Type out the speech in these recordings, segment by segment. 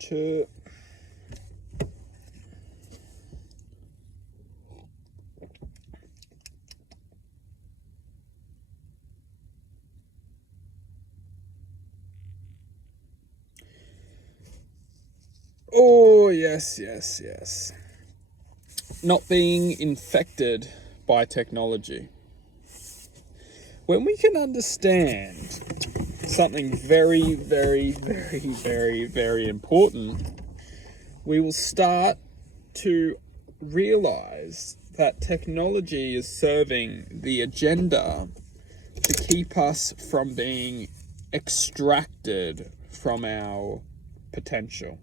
to yes. Not being infected by technology. When we can understand something very, very, very, very, very important, we will start to realize that technology is serving the agenda to keep us from being extracted from our potential.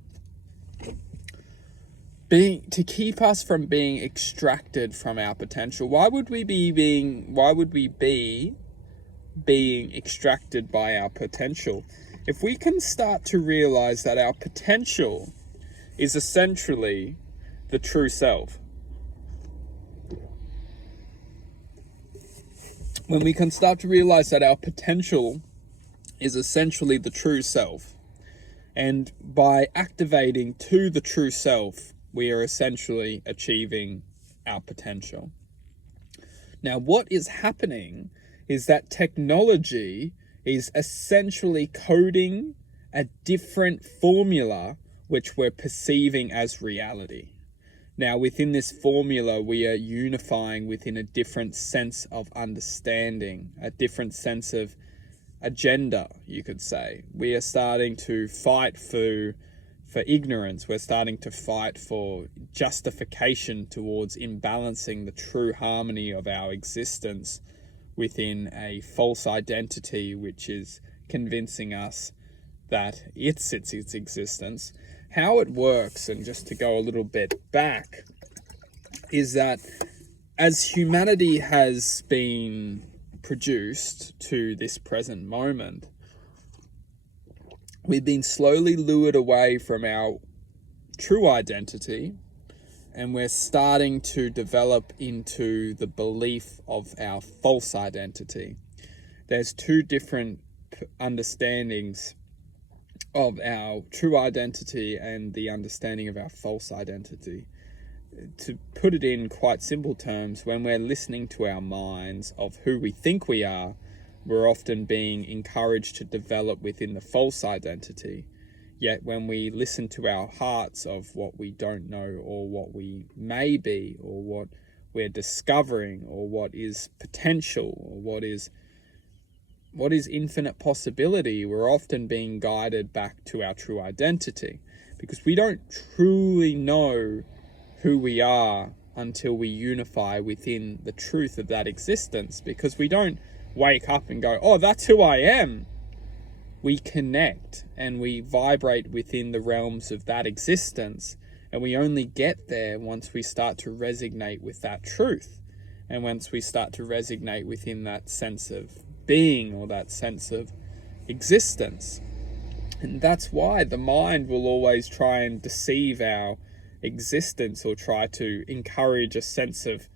To keep us from being extracted from our potential. Why would we be being extracted by our potential? If we can start to realize that our potential is essentially the true self. When we can start to realize that our potential is essentially the true self, and by activating to the true self, we are essentially achieving our potential. Now, what is happening is that technology is essentially coding a different formula which we're perceiving as reality. Now, within this formula, we are unifying within a different sense of understanding, a different sense of agenda, you could say. We are starting to fight for ignorance. We're starting to fight for justification towards imbalancing the true harmony of our existence within a false identity, which is convincing us that it's its existence. How it works, and just to go a little bit back, is that as humanity has been produced to this present moment, we've been slowly lured away from our true identity, and we're starting to develop into the belief of our false identity. There's two different understandings of our true identity and the understanding of our false identity. To put it in quite simple terms, when we're listening to our minds of who we think we are, we're often being encouraged to develop within the false identity. Yet when we listen to our hearts of what we don't know, or what we may be, or what we're discovering, or what is potential, or what is infinite possibility, we're often being guided back to our true identity, because we don't truly know who we are until we unify within the truth of that existence, because we don't wake up and go, oh, that's who I am. We connect and we vibrate within the realms of that existence, and we only get there once we start to resonate with that truth, and once we start to resonate within that sense of being, or that sense of existence. And that's why the mind will always try and deceive our existence, or try to encourage a sense of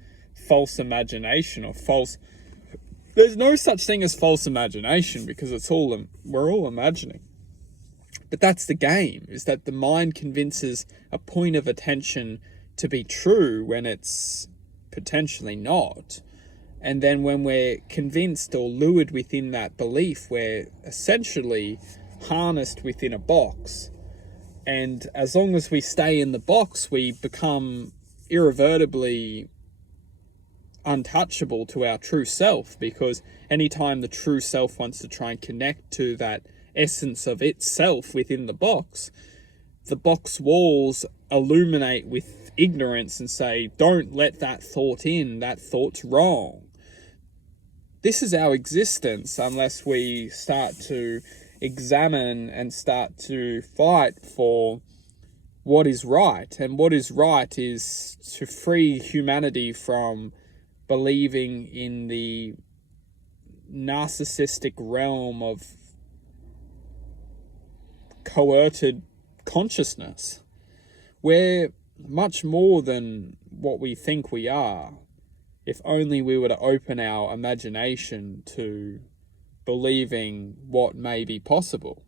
false imagination, or false. There's no such thing as false imagination, because we're all imagining. But that's the game, is that the mind convinces a point of attention to be true when it's potentially not. And then when we're convinced or lured within that belief, we're essentially harnessed within a box. And as long as we stay in the box, we become irrevertibly untouchable to our true self, because anytime the true self wants to try and connect to that essence of itself within the box walls illuminate with ignorance and say, don't let that thought in, that thought's wrong. This is our existence unless we start to examine and start to fight for what is right. And what is right is to free humanity from believing in the narcissistic realm of coerted consciousness. We're much more than what we think we are, if only we were to open our imagination to believing what may be possible.